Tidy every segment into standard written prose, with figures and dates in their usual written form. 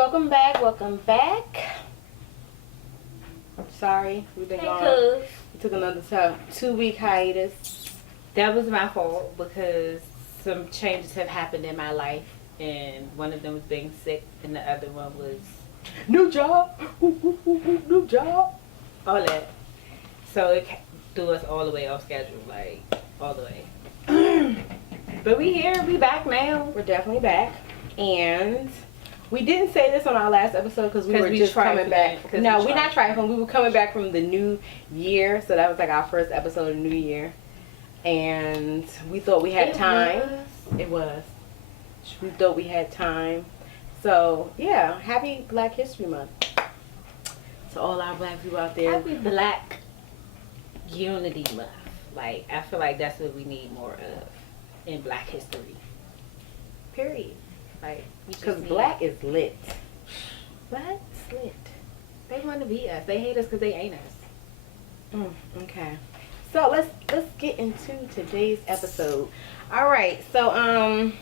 welcome back. Welcome back. Sorry, we've been gone. Kuzz. We took another 2-week hiatus. That was my fault because some changes have happened in my life, and one of them was being sick, and the other one was New job. New job. all that. So it threw us all the way off schedule, like all the way. But we here, we back now. We're definitely back, and we didn't say this on our last episode because we were just coming back. No, we're not trifling. We were coming back from the new year, so that was like our first episode of New Year, and we thought we had time. It was. We thought we had time. So yeah, happy Black History Month to all our black people out there. Happy Black Unity Month. Like, I feel like that's what we need more of in Black history. Period. Like, because black is lit. Black's lit. They want to be us. They hate us because they ain't us. Okay. So let's get into today's episode. All right. So I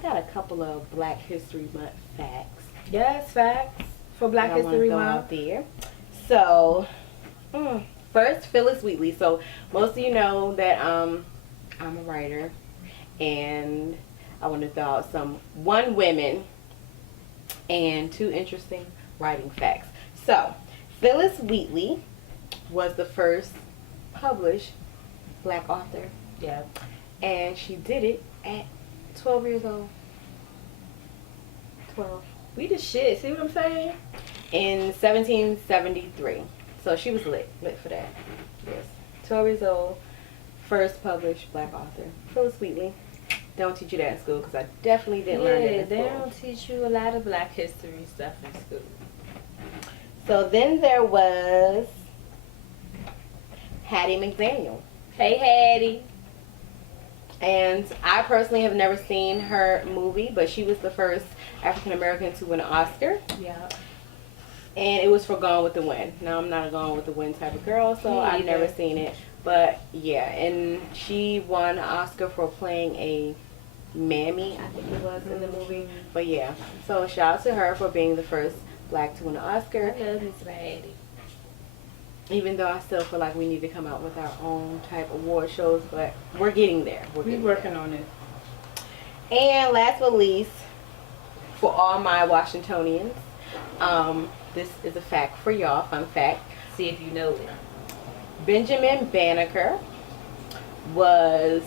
got a couple of Black History Month facts. Yes, facts for Black History Month out there. So first, Phyllis Wheatley. So most of you know that I'm a writer, and I want to throw out some women and 2 interesting writing facts. So Phyllis Wheatley was the first published black author. Yeah. And she did it at 12 years old. 12. We the shit. See what I'm saying? In 1773. So she was lit for that. Yes. 12 years old. First published black author. Phyllis Wheatley. They don't teach you that in school because I definitely didn't learn it in school. They don't teach you a lot of black history stuff in school. So then there was Hattie McDaniel. Hey, Hattie. And I personally have never seen her movie, but she was the first African American to win an Oscar. Yeah. And it was for Gone with the Wind. Now, I'm not a Gone with the Wind type of girl, so I've never seen it. But yeah, and she won an Oscar for playing a mammy, I think it was, in the movie. But yeah, so shout out to her for being the first black to win an Oscar. I love Miss Hattie. Even though I still feel like we need to come out with our own type of award shows, but we're getting there. We're working on it. And last but least, for all my Washingtonians, this is a fact for y'all, fun fact. See if you know it. Benjamin Banneker was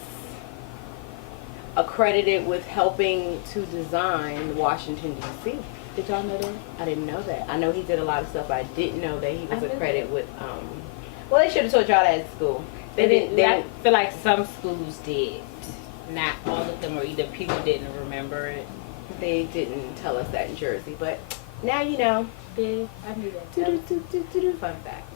accredited with helping to design Washington, D.C. Did y'all know that? I didn't know that. I know he did a lot of stuff, but I didn't know that he was accredited with, well, they should have told y'all that at school. They didn't. I feel like some schools did. Not all of them, or either people didn't remember it. They didn't tell us that in Jersey, but now you know. Yeah, I knew that. Fun fact.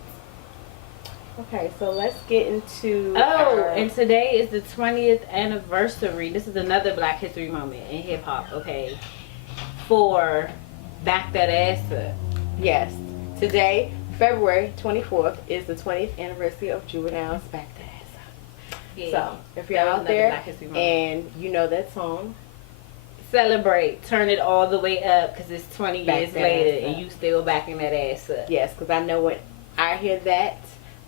Okay, so let's get into and today is the 20th anniversary. This is another Black History moment in hip hop, okay? For Back That Ass Up. Yes. Today, February 24th, is the 20th anniversary of Juvenile's Back That Ass Up. Yeah. So, if you're out there and you know that song, celebrate. Turn it all the way up because it's 20 years later and you still backing that ass up. Yes, because I know when I hear that,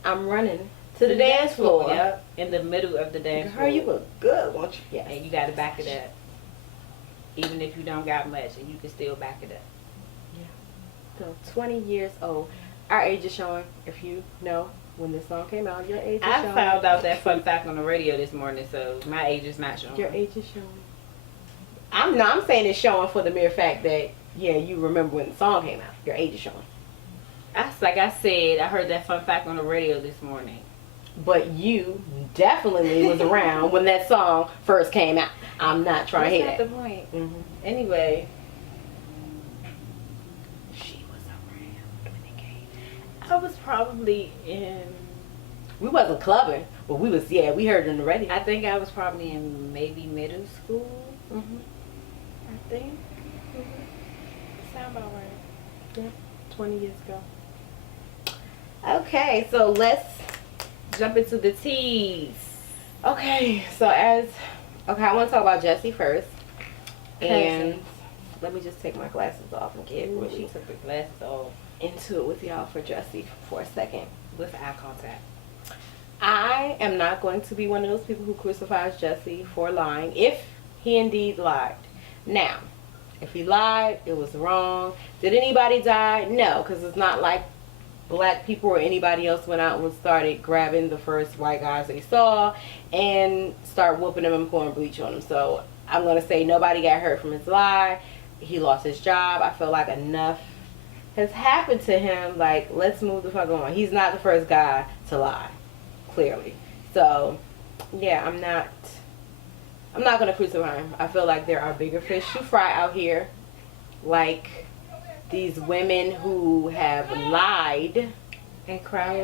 I'm running to the dance floor. Yep, in the middle of the dance floor. Girl, you look good, won't you? Yes. And you got to back it up. Even if you don't got much, and you can still back it up. Yeah. So 20 years old. Our age is showing. If you know when this song came out, your age is showing. I found out that fun fact on the radio this morning, so my age is not showing. Your age is showing. I'm saying it's showing for the mere fact that, yeah, you remember when the song came out. Your age is showing. Like I said, I heard that fun fact on the radio this morning. But you definitely was around when that song first came out. I'm not trying to hear that. That's not the point. Anyway. She was around when it came out. I was probably in... We wasn't clubbing, but we was, yeah, we heard it on the radio. I think I was probably in maybe middle school. I think. Sound about right. Yeah, 20 years ago. Okay, so let's jump into the teas. Okay, so I want to talk about Jesse first. And let me just take my glasses off and get really she took the glasses off. Into it with y'all for Jesse for a second. With eye contact. I am not going to be one of those people who crucifies Jesse for lying, if he indeed lied. Now, if he lied, it was wrong. Did anybody die? No, because it's not like black people or anybody else went out and started grabbing the first white guys they saw and start whooping them and pouring bleach on them. So I'm going to say nobody got hurt from his lie. He lost his job. I feel like enough has happened to him. Like, let's move the fuck on. He's not the first guy to lie, clearly. So, yeah, I'm not going to crucify him. I feel like there are bigger fish to fry out here. Like these women who have lied and cry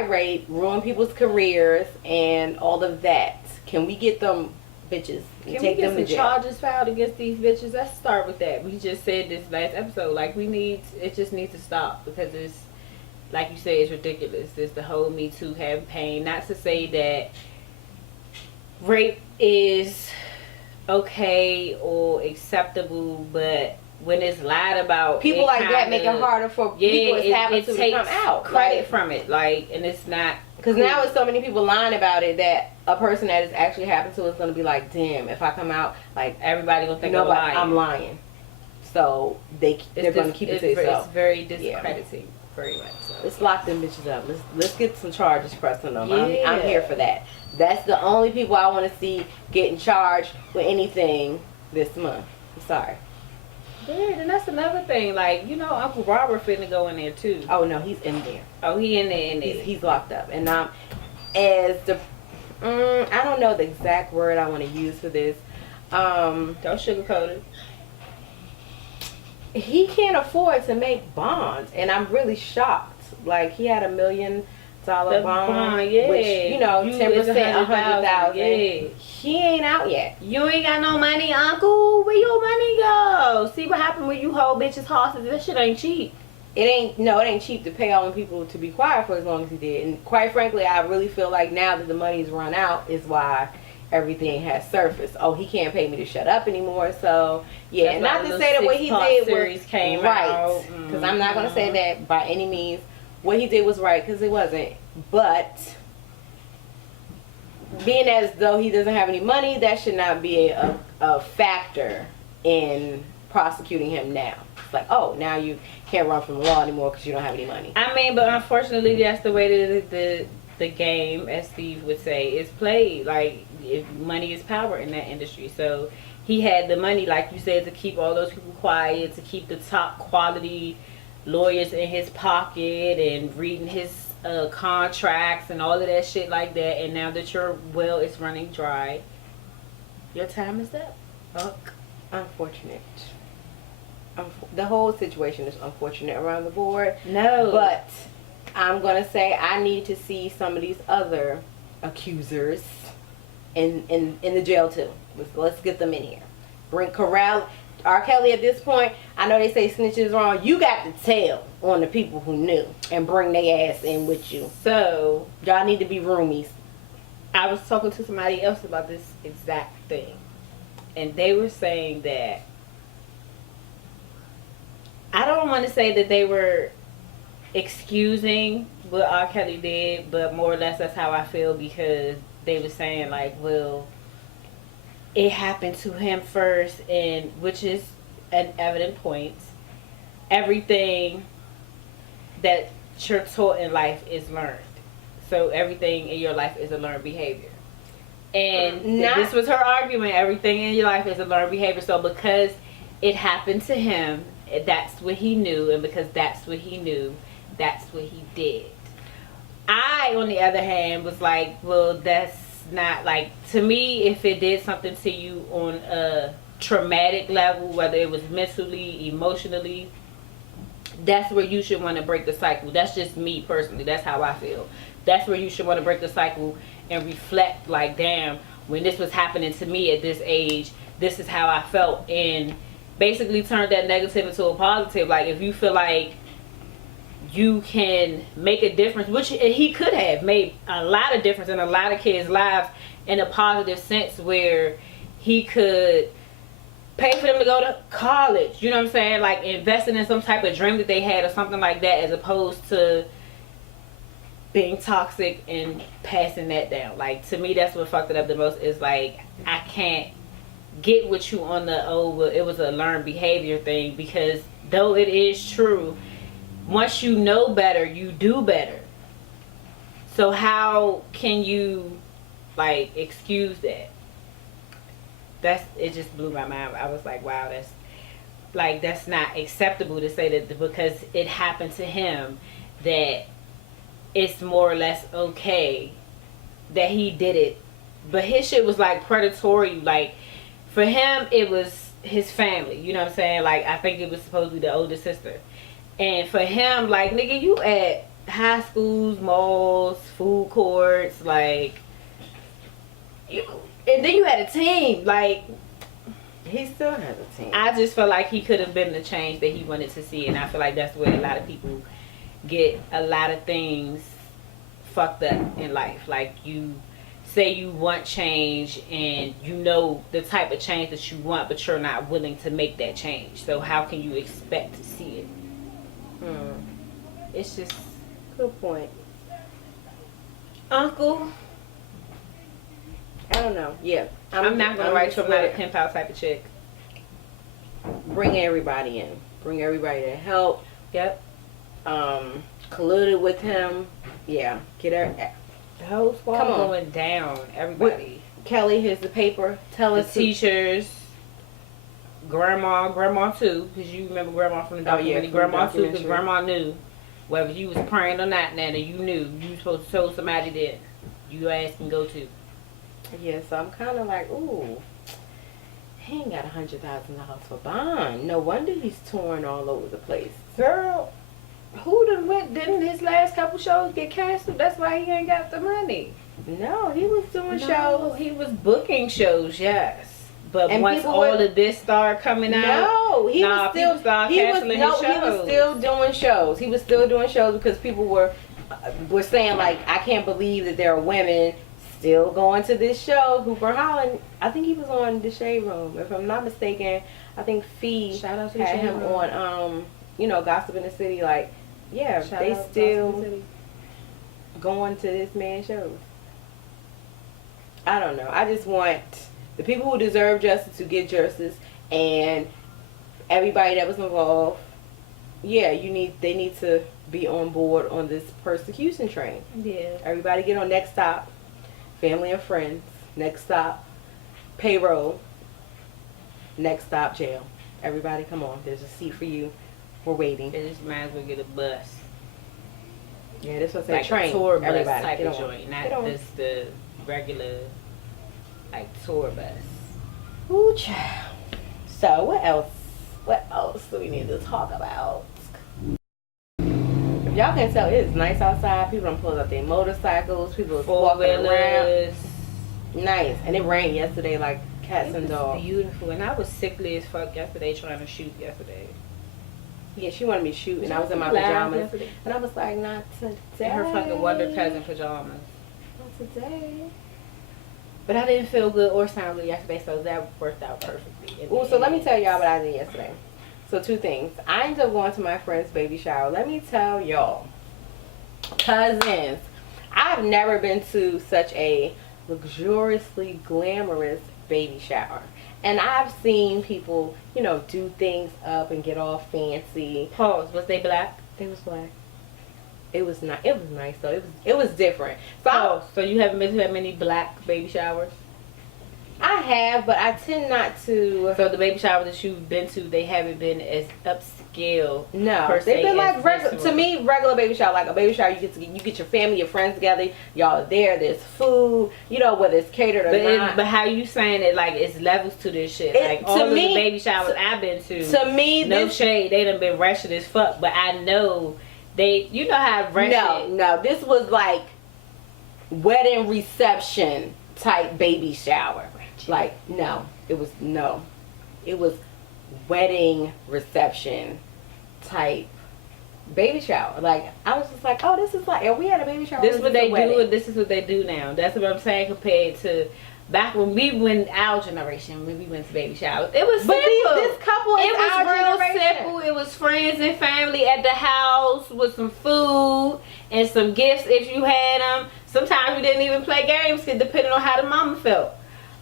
rape, ruin people's careers, and all of that. Can we get them bitches and take them to jail? Can we get some charges filed against these bitches? Let's start with that. We just said this last episode. Like, it just needs to stop, because it's, like you say, it's ridiculous. It's the whole Me Too campaign. Not to say that rape is okay or acceptable, but when it's lied about, people like that make it harder for people it's happened to come out. Credit from it, like, and it's not, because now with so many people lying about it, that a person that it's actually happened to is going to be like, damn, if I come out, like, everybody gonna think I'm lying. So they're going to keep it to themselves. It's very discrediting, very much. So. Let's lock them bitches up. Let's get some charges pressed on them. Yeah. I'm here for that. That's the only people I want to see getting charged with anything this month. I'm sorry. Yeah, and that's another thing. Like, you know, Uncle Robert finna go in there too. Oh no, he's in there. Oh, he in there. He's locked up. And as the I don't know the exact word I want to use for this. Don't sugarcoat it. He can't afford to make bonds, and I'm really shocked. Like, he had $1 million bond, yeah. Which, you know, 10%, 100,000. Yeah. He ain't out yet. You ain't got no money, Uncle. Where your money go? See what happened when you hold bitches' horses? That shit ain't cheap. It ain't cheap to pay all them people to be quiet for as long as he did. And quite frankly, I really feel like now that the money's run out is why everything has surfaced. Oh, he can't pay me to shut up anymore. So yeah, and not to say that what he did was right, because I'm not gonna say that by any means what he did was right, because it wasn't. But being as though he doesn't have any money, that should not be a factor in prosecuting him now. It's like, oh, now you can't run from the law anymore because you don't have any money. I mean, but unfortunately, that's the way that the game, as Steve would say, is played. Like, if money is power in that industry. So he had the money, like you said, to keep all those people quiet, to keep the top quality lawyers in his pocket and reading his contracts and all of that shit like that. And now that your well is running dry, your time is up. Fuck. Unfortunate. The whole situation is unfortunate around the board. No. But I'm going to say I need to see some of these other accusers in the jail too. Let's get them in here. Bring corral R. Kelly at this point. I know they say snitches wrong. You got to tell on the people who knew and bring their ass in with you. So y'all need to be roomies. I was talking to somebody else about this exact thing, and they were saying that, I don't want to say that they were excusing what R. Kelly did, but more or less that's how I feel, because they were saying like, well, it happened to him first, and which is an evident point. Everything that you're taught in life is learned. So everything in your life is a learned behavior. And this was her argument. Everything in your life is a learned behavior. So because it happened to him, that's what he knew, and because that's what he knew, that's what he did. I, on the other hand, was like, well, that's not, like, to me, if it did something to you on a traumatic level, whether it was mentally, emotionally, that's where you should want to break the cycle. That's just me personally. That's how I feel. That's where you should want to break the cycle and reflect, like, damn, when this was happening to me at this age, this is how I felt, and basically turn that negative into a positive. Like, if you feel like you can make a difference, which he could have made a lot of difference in a lot of kids' lives in a positive sense, where he could pay for them to go to college. You know what I'm saying? Like investing in some type of dream that they had or something like that, as opposed to being toxic and passing that down. Like, to me, that's what fucked it up the most. Is like, I can't get with you on the it was a learned behavior thing, because though it is true, once you know better, you do better. So how can you like excuse that? It just blew my mind. I was like, wow, that's not acceptable to say that because it happened to him, that it's more or less okay that he did it. But his shit was like predatory. Like, for him, it was his family. You know what I'm saying? Like, I think it was supposed to be the older sister. And for him, like, nigga, you at high schools, malls, food courts, like, and then you had a team. Like, he still has a team. I just feel like he could have been the change that he wanted to see, and I feel like that's where a lot of people get a lot of things fucked up in life. Like, you say you want change, and you know the type of change that you want, but you're not willing to make that change. So how can you expect to see it? It's just good point. Uncle, I don't know. Yeah, I'm not gonna write you. I'm not a pimp out type of chick. Bring everybody in. Bring everybody to help. Yep. Colluded with him. Yeah. Get her. The whole squad going down. Everybody. Kelly, here's the paper. Tell us. Teachers. Grandma too, because you remember Grandma from the documentary. Grandma too, because Grandma knew whether you was praying or not. Now that you knew, you were supposed to tell somebody that you asked and go to. Yeah, so I'm kind of like, ooh, he ain't got $100,000 for bond. No wonder he's touring all over the place. Girl, who didn't his last couple shows get canceled? That's why he ain't got the money. No, he was doing shows. He was booking shows, yes. But once all of this started coming out, he was still doing shows. He was still doing shows because people were saying, like, I can't believe that there are women still going to this show. Hooper Holland, I think he was on The Shade Room, if I'm not mistaken. I think Fee had him on, Gossip in the City. Like, yeah, they still going to this man's shows. I don't know. I just want the people who deserve justice to get justice, and everybody that was involved. Yeah, they need to be on board on this persecution train. Yeah. Everybody get on next stop. Family and friends. Next stop, payroll. Next stop, jail. Everybody, come on. There's a seat for you. We're waiting. They just might as well get a bus. Yeah, this was a like train. A tour bus everybody type of joint, not just the regular, like, tour bus. Ooh, child. So what else? What else do we need to talk about? Y'all can tell it's nice outside. People don't pull up their motorcycles. People are walking around. Nice. And it rained yesterday like cats and dogs. Beautiful. And I was sickly as fuck yesterday trying to shoot yesterday. Yeah, she wanted me to shoot, and I was in my pajamas. And I was like, not today. In her fucking Wonder Cousin pajamas. Not today. But I didn't feel good or sound good yesterday, so that worked out perfectly. Oh, so let me tell y'all what I did yesterday. So 2 things. I ended up going to my friend's baby shower. Let me tell y'all, Kuzzinz, I've never been to such a luxuriously glamorous baby shower. And I've seen people, do things up and get all fancy. Pause. Was they black? They was black. It was not. It was nice though. It was different. So you haven't been to that many black baby showers? I have, but I tend not to. So the baby showers that you've been to, they haven't been as upscale. No, they've been like regular. To me, regular baby shower, like a baby shower. You get your family, your friends together. Y'all are there. There's food. Whether it's catered or not. But how you saying it? Like, it's levels to this shit. Like all of the baby showers I've been to. To me, no shade. They done been ratchet as fuck. But I know they. You know how ratchet. No. This was like wedding reception type baby shower. Like, it was wedding reception type baby shower. Like, I was just like, oh, this is like, we had a baby shower. This is what they do. This is what they do now. That's what I'm saying compared to back when our generation, when we went to baby showers, it was simple. But this couple is our real generation. simple. It was friends and family at the house with some food and some gifts if you had them. Sometimes we didn't even play games, cause depending on how the mama felt.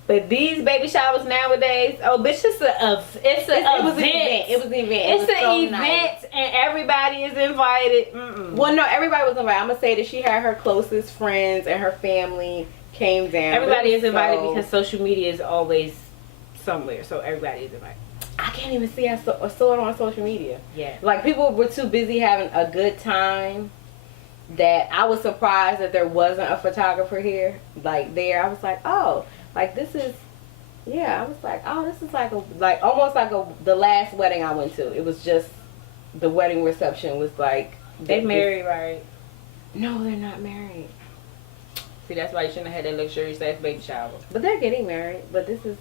But these baby showers nowadays, bitch, it's an event. It was an event. It's an event, and everybody is invited. Well, no, everybody was invited. I'm gonna say that she had her closest friends and her family came down. Everybody is invited because social media is always somewhere, so everybody is invited. I can't even see I saw it on social media. Yeah, like people were too busy having a good time that I was surprised that there wasn't a photographer here. Like there, I was like, oh. Like this is, I was like, oh, this is almost like the last wedding I went to. It was just, the wedding reception was like. They married, right? No, they're not married. See, that's why you shouldn't have had that luxurious ass baby shower. But they're getting married. But this is,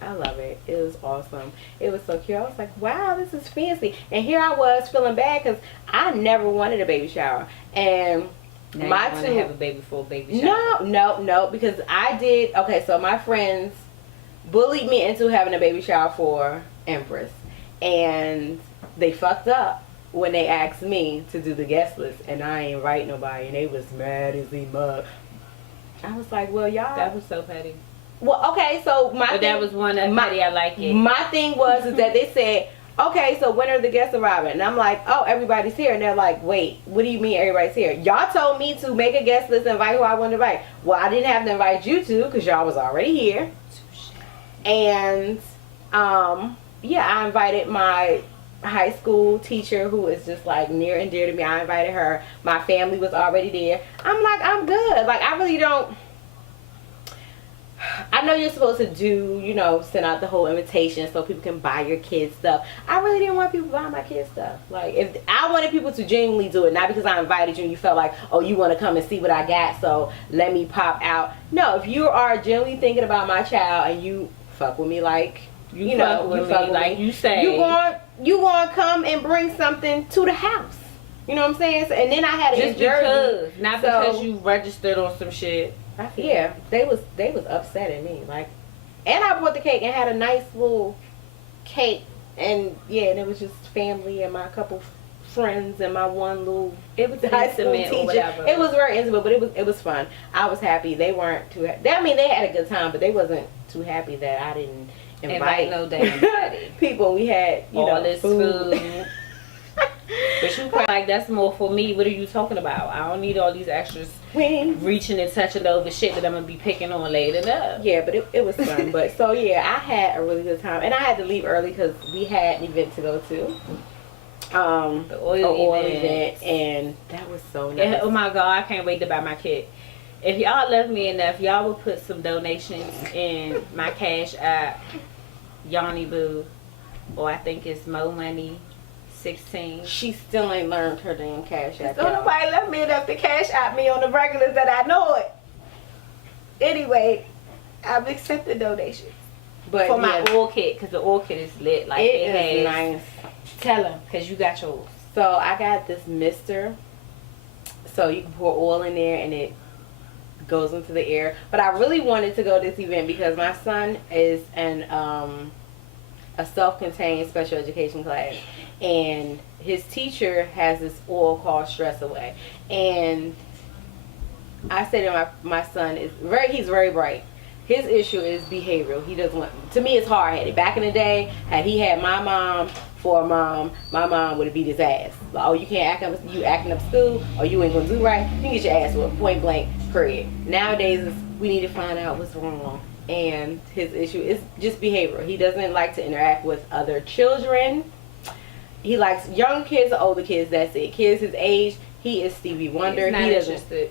I love it. It was awesome. It was so cute. I was like, wow, this is fancy. And here I was feeling bad because I never wanted a baby shower. And now you want to have a baby for a baby shower. No, because I did. Okay, so my friends bullied me into having a baby shower for Empress, and they fucked up when they asked me to do the guest list, and I ain't invite nobody, and they was mad as a mug. I was like, well, y'all. That was so petty. Well, okay, so that was one of petty. I like it. My thing was is that they said, okay, so when are the guests arriving? And I'm like, oh, everybody's here. And they're like, wait, what do you mean everybody's here? Y'all told me to make a guest list and invite who I want to invite. Well, I didn't have to invite you to because y'all was already here. And, I invited my high school teacher who is just like near and dear to me. I invited her. My family was already there. I'm like, I'm good. Like, I really don't. I know you're supposed to do, send out the whole invitation so people can buy your kids stuff. I really didn't want people buying my kids stuff. Like, if I wanted people to genuinely do it, not because I invited you and you felt like, oh, you want to come and see what I got, so let me pop out. No, if you are genuinely thinking about my child and you fuck with me like, you fuck with me, you say, you want to come and bring something to the house. You know what I'm saying? So, and then I had it in Jersey. Because you registered on some shit. Yeah, they was upset at me. Like, and I bought the cake and had a nice little cake, and and it was just family and my couple friends and my one little. It was high school teacher. It was very intimate, but it was fun. I was happy. They weren't too. I mean, they had a good time, but they wasn't too happy that I didn't invite no damn people. We had all this food. But you like, that's more for me. What are you talking about? I don't need all these extras reaching and touching over shit that I'm gonna be picking on later up. Yeah, but it was fun. But so I had a really good time, and I had to leave early because we had an event to go to. The oil event, and that was so nice. And, oh my God, I can't wait to buy my kit. If y'all love me enough, y'all will put some donations in my Cash App, Yanni Boo, or I think it's Mo Money 16. She still ain't learned her damn Cash App. Don't nobody love me enough to Cash App me on the regulars that I know it. Anyway, I've accepted donations. But for my oil kit, because the oil kit is lit. Like, it is nice. Tell them, because you got yours. So I got this mister. So you can pour oil in there and it goes into the air. But I really wanted to go to this event because my son is in a self-contained special education class. And his teacher has this oil called Stress Away. And I say to my son, he's very bright. His issue is behavioral. He doesn't want, to me it's hard-headed. Back in the day, had he had my mom for a mom, my mom would have beat his ass. Like, oh, you can't you acting up school, or you ain't gonna do right, you can get your ass whooped, point blank, period. Nowadays, we need to find out what's wrong. And his issue is just behavioral. He doesn't like to interact with other children. He likes young kids or older kids, that's it. Kids his age, he is Stevie Wonder.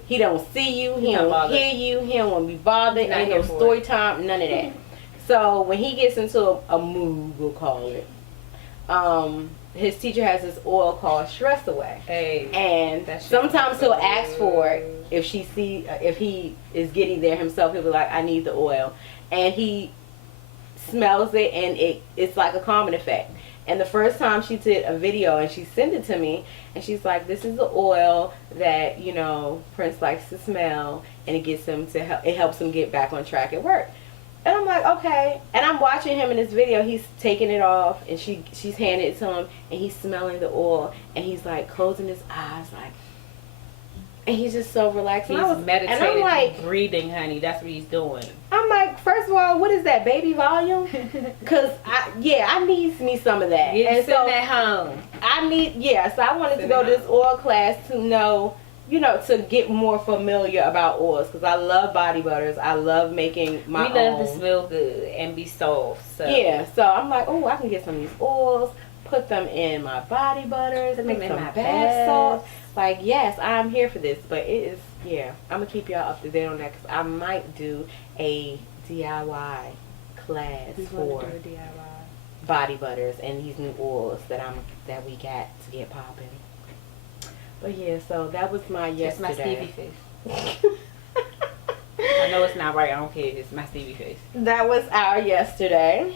He don't see you, he don't hear you, he don't want to be bothered, ain't no story time, none of that. So when he gets into a mood, we'll call it, his teacher has this oil called Stress Away. Hey, and sometimes he'll ask for it if he is getting there himself. He'll be like, I need the oil. And he smells it and it's like a calming effect. And the first time she did a video and she sent it to me, and she's like, this is the oil that, you know, Prince likes to smell, and it gets him to help, it helps him get back on track at work. And I'm like, okay. And I'm watching him in this video. He's taking it off, and she's handing it to him, and he's smelling the oil, and he's like closing his eyes, like, and he's just so relaxed. He's meditating, and I'm like, breathing, honey. That's what he's doing. I'm like, first of all, what is that, baby volume? Because I need me some of that. And so at home, so I wanted to go to this oil class to know, you know, to get more familiar about oils, because I love body butters. I love making my own. We love to smell good and be soft. So yeah, so I'm like, oh, I can get some of these oils, put them in my body butters, make some bath salts. Like, yes, I'm here for this, but it is, yeah, I'm going to keep y'all up to date on that, because I might do a DIY class for body butters and these new oils that we got to get popping. But yeah, so that was my yesterday. That's my Stevie face. I know it's not right, I don't care, it's my Stevie face. That was our yesterday.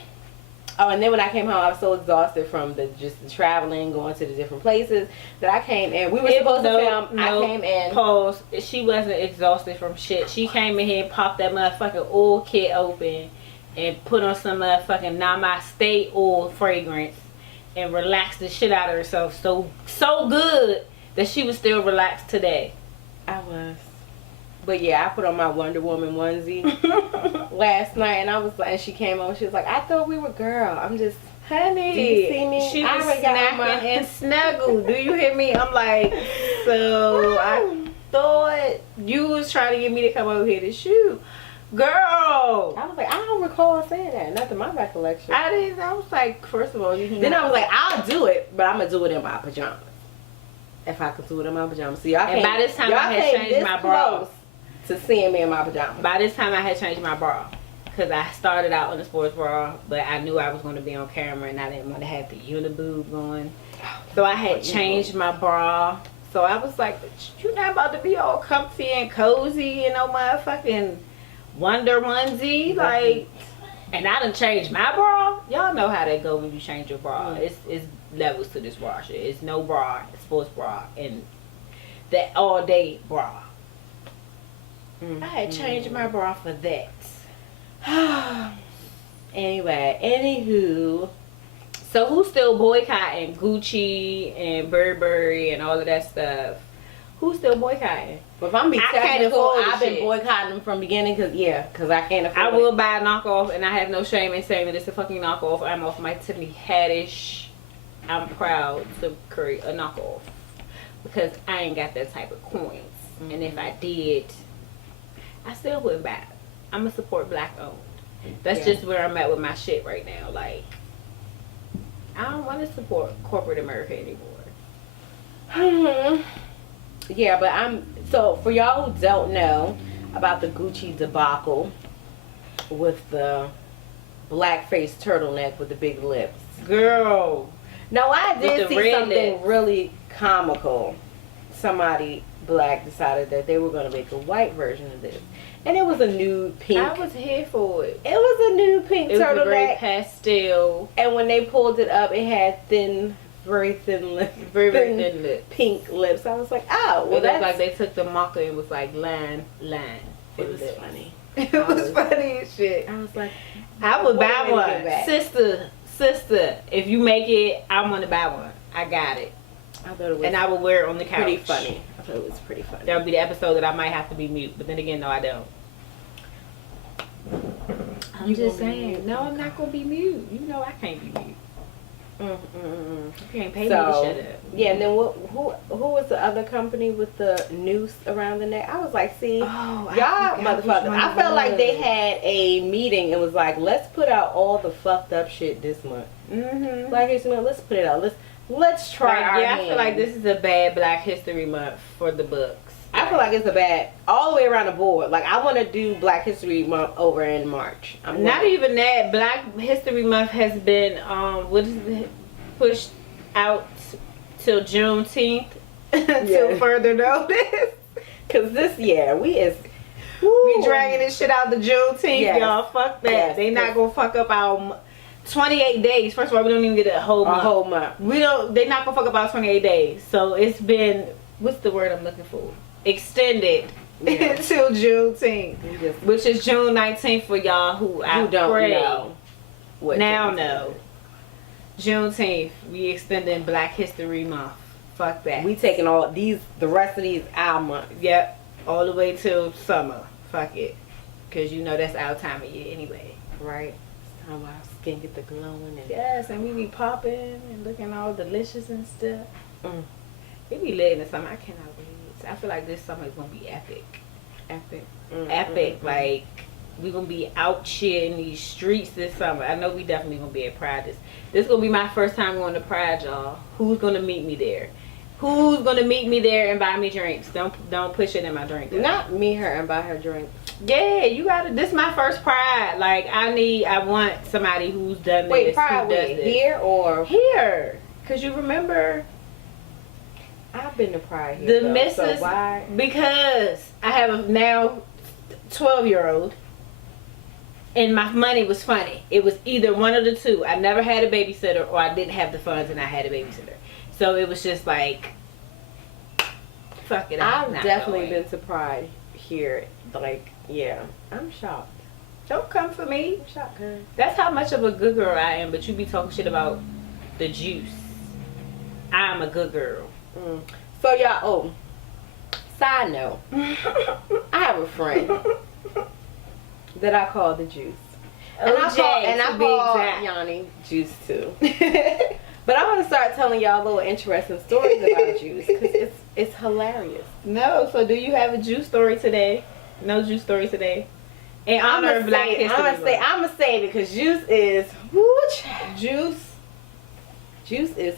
Oh, and then when I came home, I was so exhausted from the traveling, going to the different places, that I came in. We were supposed to film. I came in. Pause. She wasn't exhausted from shit. She came in here and popped that motherfucking oil kit open and put on some motherfucking Namaste oil fragrance and relaxed the shit out of herself so good that she was still relaxed today. I was. But yeah, I put on my Wonder Woman onesie last night, and I was like, and she came over, she was like, I thought we were girl. I'm just, honey, do you see me? She was snacking and snuggled. Do you hear me? I'm like, so I thought you was trying to get me to come over here to shoot. Girl. I was like, I don't recall saying that. Not to my recollection. I didn't. I was like, first of all, you can. Then I was like, I'll do it, but I'm going to do it in my pajamas. If I could do it in my pajamas. So y'all and by this time I had changed my bra. To seeing me in my pajamas. By this time I had changed my bra, because I started out in a sports bra, but I knew I was going to be on camera and I didn't want to have the uniboob going, so I had changed my bra. So I was like, you're not about to be all comfy and cozy in no motherfucking Wonder onesie, like. And I done changed my bra. Y'all know how that go when you change your bra. It's levels to this bra shit. It's no bra, sports bra, and that all day bra. I had changed my bra for that. Anyway, anywho. So who's still boycotting Gucci and Burberry and all of that stuff? Who's still boycotting? Well, if I'm being technical, I've been boycotting them from the beginning, because I can't afford it. I will buy a knockoff, and I have no shame in saying that it's a fucking knockoff. I'm off my Tiffany Haddish. I'm proud to create a knockoff, because I ain't got that type of coins. And if I did, I still wouldn't buy it. I'm gonna support black owned. That's just where I'm at with my shit right now. Like, I don't want to support corporate America anymore. Yeah, but so for y'all who don't know about the Gucci debacle with the blackface turtleneck with the big lips. Girl. No, I did see something really comical. Somebody black decided that they were going to make a white version of this. And it was a nude pink. I was here for it. It was a nude pink turtleneck. It was a great pastel. And when they pulled it up, it had very thin lips. Very thin lips. Pink lips. I was like, oh, well, it looked like they took the marker and was like, line. It was funny. It was funny as shit. I was like, I would buy one. Sister, if you make it, I want to buy one. I got it. I thought it was, and I would wear it on the couch. Pretty funny. I thought it was pretty funny. That would be the episode that I might have to be mute, but then again, no, I don't. I'm just saying, no, I'm not gonna be mute. You know, I can't be mute. You can't pay me to shut up. Yeah, and then who was the other company with the noose around the neck? I was like, see, y'all motherfuckers. I felt like they had a meeting and was like, let's put out all the fucked up shit this month. Black History Month, let's put it out. Let's try our hand. I feel like this is a bad Black History Month for the books. I feel like it's a bad all the way around the board. Like, I want to do Black History Month over in March. Not even that. Black History Month has been pushed out till Juneteenth until further notice. Cause this year we dragging this shit out the Juneteenth, y'all. Fuck that. They not gonna fuck up our 28 days. First of all, we don't even get a whole month. We don't. They're not gonna fuck about 28 days. So it's been, what's the word I'm looking for? Extended until Juneteenth, which is June 19th for y'all who don't know. What now know. Juneteenth, we extending Black History Month. Fuck that. We taking all these, the rest of these our months. Yep, all the way till summer. Fuck it, cause you know that's our time of year anyway. Right. It's time our skin get the glowing. And yes, and we be popping and looking all delicious and stuff. It be lit in the summer. I cannot wait. I feel like this summer is gonna be epic. Epic. Like we gonna be out here in these streets this summer. I know we definitely gonna be at Pride. This gonna be my first time going to Pride, y'all. Who's gonna meet me there? Who's gonna meet me there and buy me drinks? Don't push it in my drink. Though. Not meet her and buy her drink. Yeah, you gotta. This is my first Pride. Like I want somebody who's done this. Wait, Pride here or here? Cause you remember. I've been to Pride here. The missus. So why? Because I have a now 12-year-old. And my money was funny. It was either one of the two. I never had a babysitter, or I didn't have the funds and I had a babysitter. So it was just like, fuck it. I've definitely been to Pride here. Like, yeah, I'm shocked. Don't come for me. I'm shocked, girl. That's how much of a good girl I am. But you be talking shit about the juice. I'm a good girl. So y'all. Side note. I have a friend that I call the Juice. And I call Yanni Juice too. But I want to start telling y'all little interesting stories about Juice because it's hilarious. No, so do you have a Juice story today? No Juice story today? In honor of Black History Month. I'm gonna say it because Juice is Juice is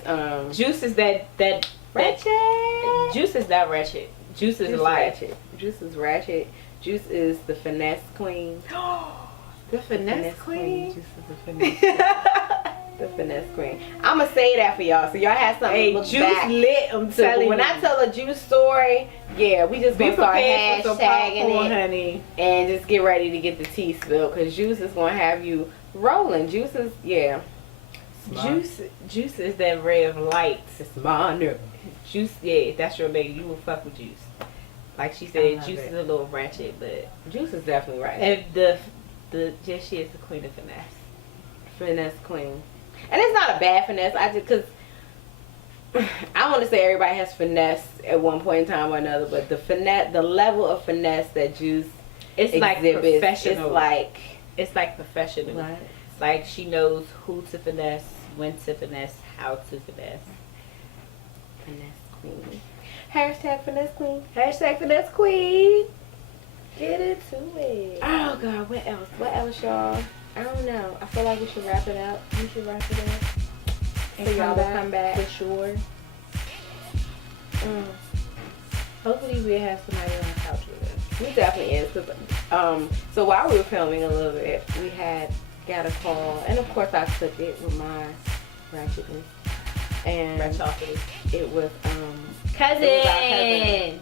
that ratchet. Juice is not ratchet. Juice is ratchet. Juice is ratchet. Juice is the finesse queen. The finesse queen? Juice is the finesse queen. The finesse queen. I'm going to say that for y'all so y'all have something to look Juice back lit, I'm telling you. When I tell a Juice story, yeah, we just going to start hashtagging it, honey. And just get ready to get the tea spilled because Juice is going to have you rolling. Juice is, yeah. Juice is that ray of light. It's my nigga. Juice, yeah, that's your baby. You will fuck with Juice. Like she said, Juice is a little ratchet, but Juice is definitely ratchet. And she is the queen of finesse. Finesse queen. And it's not a bad finesse. Because I want to say everybody has finesse at one point in time or another, but the level of finesse that Juice it's like professional. It's like professional. What? Like she knows who to finesse, when to finesse, how to finesse. Finesse queen. Hashtag finesse queen. Hashtag finesse queen. Get into it. Oh God, what else? What else, y'all? I don't know. I feel like we should wrap it up. We should wrap it up. And so y'all will come back for sure. Hopefully we'll have somebody on the couch with us. We definitely is. Cause, so while we were filming a little bit, we got a call, and of course I took it with my ratchetness. And it was Cousin. It was our cousin.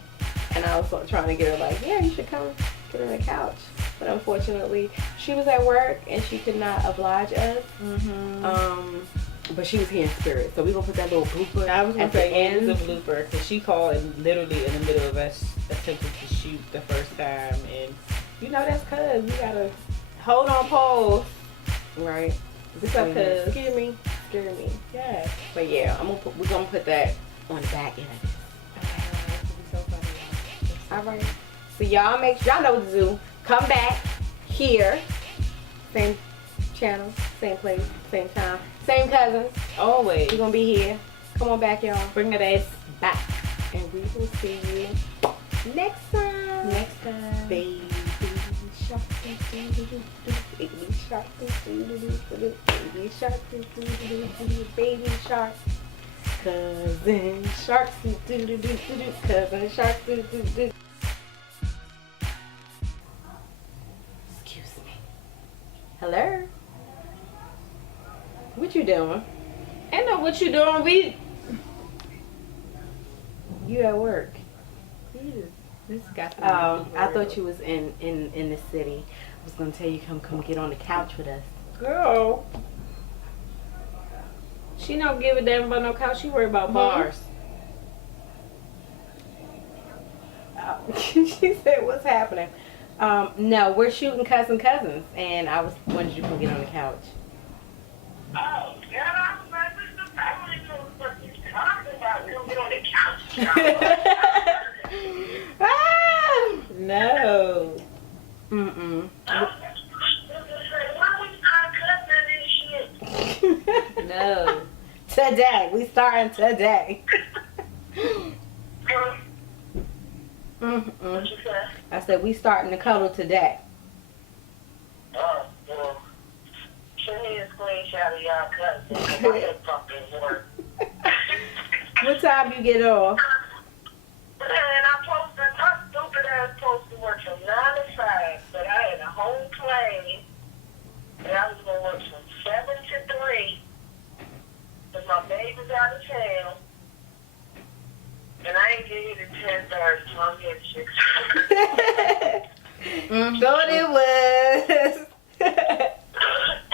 And I was trying to get her like, yeah, you should come get on the couch. But unfortunately, she was at work and she could not oblige us. But she was here in spirit, so we're gonna put that little blooper. I was gonna say it was a blooper because she called literally in the middle of us attempting to shoot the first time, and you know that's cuz we gotta hold on pause. Right. What's up, cuz? Scare me. Yeah. But yeah, we're gonna put that on the back end of this. Alright. So y'all know what to do. Come back here. Same channel, same place, same time. Same cousins. Always. We're gonna be here. Come on back, y'all. Bring that ass back. And we will see you next time. Baby shark. Baby shark. Baby shark. Baby shark. Cousin shark. Cousin shark. Excuse me. Hello? What you doing? I know what you doing. You at work. This got I thought you was in the city. I was gonna tell you come get on the couch with us. Girl. She don't give a damn about no couch. She worry about bars. She said, "What's happening?" No, we're shooting Kuzzinz, and I wanted you to get on the couch. Oh, yeah, I was like, I don't even know what you're talking about. We don't get on the couch. Ah! No. Mm-mm. Why we not cutting this shit? No. Today. We starting today. Mm-mm. What you say? I said, we starting to cuddle today. Oh, well, send me a screenshot of y'all cutting. I didn't fucking work. What time you get off? And my stupid ass supposed to work from 9 to 5, but I had a home plane, and I was going to work from 7 to 3, because my baby's out of town, and I ain't get here at 10:30, so I'm here at 6. Thought it was.